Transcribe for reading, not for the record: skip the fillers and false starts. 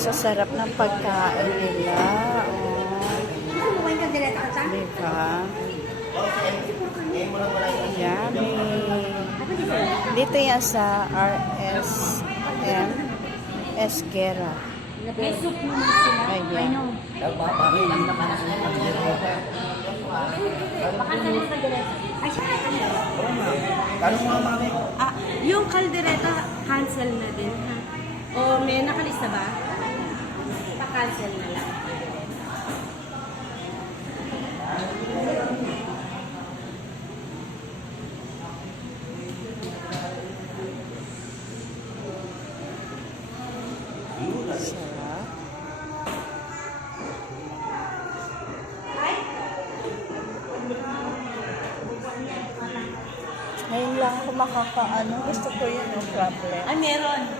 sasarap ng pagkain nila. Oh. Diba? Yummy. Dito yan sa RSM Esquera. May soup naman sila. Ayan. Yung kaldereta, cancel na din, ha? O may nakalista ba? Pa-cancel na lang. Sarap. Ngayon lang ako makakaano. Gusto ko yun, no problem. Ay, meron.